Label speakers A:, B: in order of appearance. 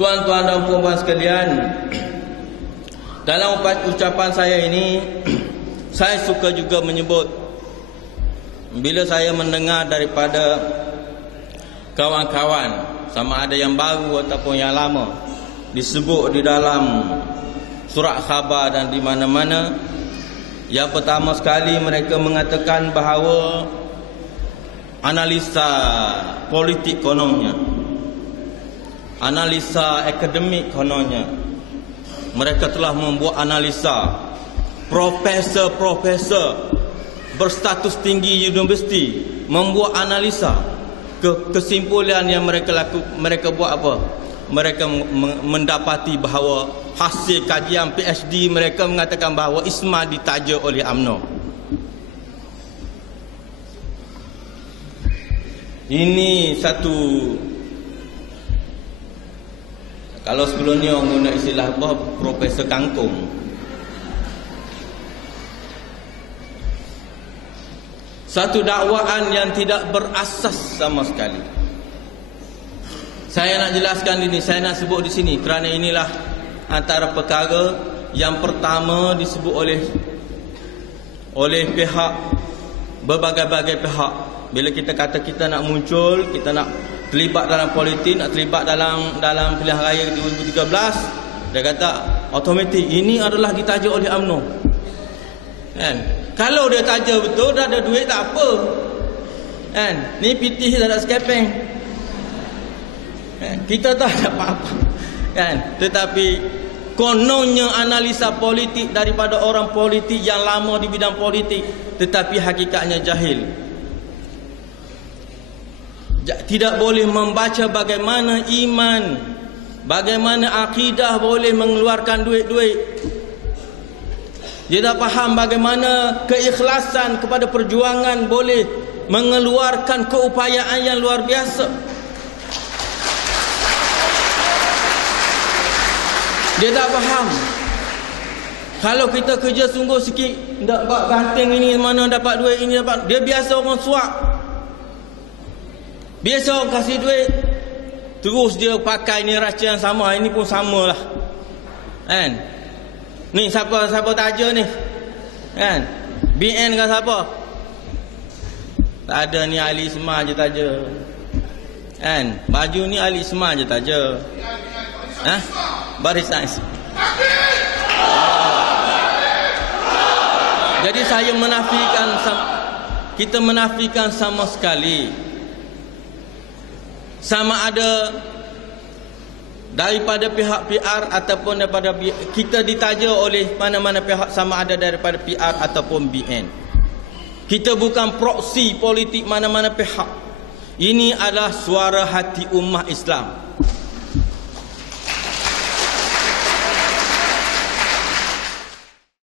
A: Tuan-tuan dan puan-puan sekalian, dalam ucapan saya ini saya suka juga menyebut bila saya mendengar daripada kawan-kawan sama ada yang baru ataupun yang lama disebut di dalam surat khabar dan di mana-mana yang pertama sekali mereka mengatakan bahawa analisa politik kononnya analisa akademik kononnya mereka telah membuat analisa. Profesor-profesor berstatus tinggi universiti membuat analisa. Ke kesimpulan yang mereka laku mereka buat apa? Mereka mendapati bahawa hasil kajian PhD mereka mengatakan bahawa ISMA ditaja oleh AMNO ini satu kalau sebelum ni orang guna istilah apa? Profesor Kangkung. Satu dakwaan yang tidak berasas sama sekali. Saya nak jelaskan ini Saya nak sebut di sini. Kerana inilah antara perkara Yang pertama disebut oleh Oleh pihak Berbagai-bagai pihak. Bila kita kata kita nak muncul Kita nak terlibat dalam politik nak terlibat dalam dalam pilihan raya 2013 dia kata automatik ini adalah ditaja oleh UMNO. Kan? Kalau dia taja betul dah ada duit tak apa. Kan? Ni PT tak ada skepeng kan? kita tak ada apa-apa. Kan? Tetapi kononnya analisa politik daripada orang politik yang lama di bidang politik tetapi hakikatnya jahil tidak boleh membaca bagaimana iman bagaimana akidah boleh mengeluarkan duit-duit. Dia tak faham bagaimana keikhlasan kepada perjuangan boleh mengeluarkan keupayaan yang luar biasa. Dia tak faham. Kalau kita kerja sungguh sikit dapat banting ini mana dapat duit ini dapat dia biasa orang suap Biasa orang kasih duit Terus dia pakai ni raca yang sama. Ini pun sama lah Kan? Ni siapa siapa taja ni? Kan? BN kan siapa? Tak ada ni Ali Semar je taja Kan? Baju ni Ali Semar je taja Ha? Baris Saiz Jadi saya menafikan Kita menafikan sama sekali sama ada daripada pihak PR ataupun daripada kita ditaja oleh mana-mana pihak sama ada daripada PR ataupun BN. Kita bukan proksi politik mana-mana pihak. Ini adalah suara hati ummah Islam.